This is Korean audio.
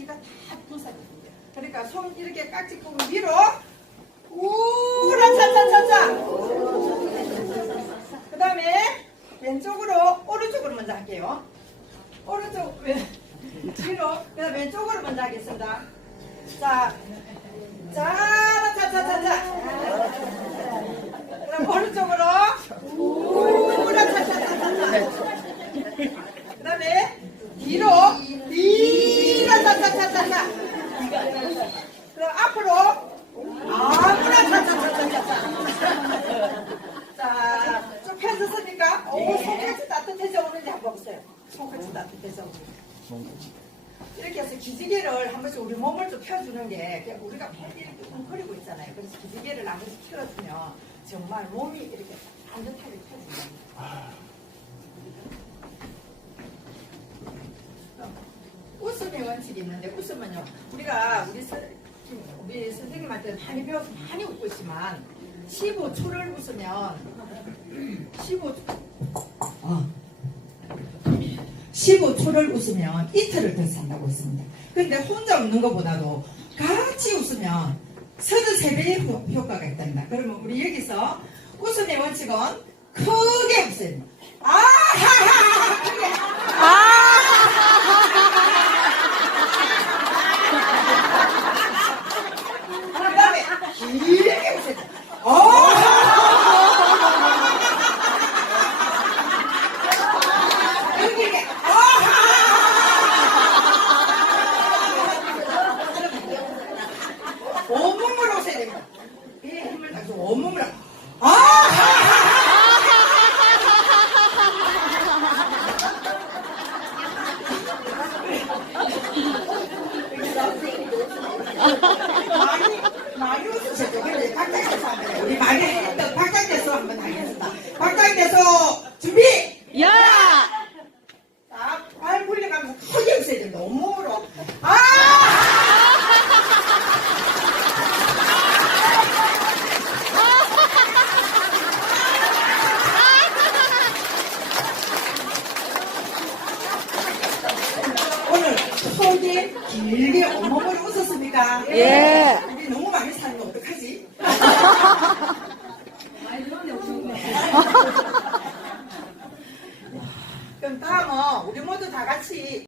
기가 다 분산이 됩니다. 그러니까 손 이렇게 깍지 끄고 위로 우라 차차차차 그 다음에 왼쪽으로 오른쪽으로 먼저 할게요. 오른쪽 왼 뒤로 그 다음 왼쪽으로 먼저 하겠습니다. 자, 자, 차차차차 그럼 오른쪽으로 우라 차차차차 그 다음에 뒤로 뒤로 차차차차차 그럼 앞으로 아무나 차차차차차 자, 좀 펴졌습니까? 오, 손끝이 따뜻해져 오는지 한번 보세요. 손끝이 따뜻해져 오는지. 이렇게 해서 기지개를 한 번씩 우리 몸을 좀 펴주는 게 우리가 팔이 이렇게 웅크리고 있잖아요. 그래서 기지개를 한 번씩 펴주면 정말 몸이 이렇게 반듯하게 펴집니다. 웃음의 원칙이 있는데 웃음은요 우리가 우리, 서, 우리 선생님한테 많이 배워서 많이 웃고 있지만 15초를 웃으면 15초 어. 15초를 웃으면 이틀을 더 산다고 했습니다. 근데 혼자 웃는 것보다도 같이 웃으면 33배의 효, 효과가 있답니다. 그러면 우리 여기서 웃음의 원칙은 크게 웃어야 됩니다. 아하하하 크게 그 다음에 이렇게 웃어야 돼. 어! 이렇게 이렇게 주고 온몸으로 아! 많이 웃으셨죠? 그래 박장대소 한번 우리 많이 박장대소 한번 하겠습니다. 박장대소 길게 어머머리 웃었습니까? 예. 우리 너무 많이 사는 어떡하지? 그럼 다음은 우리 모두 다 같이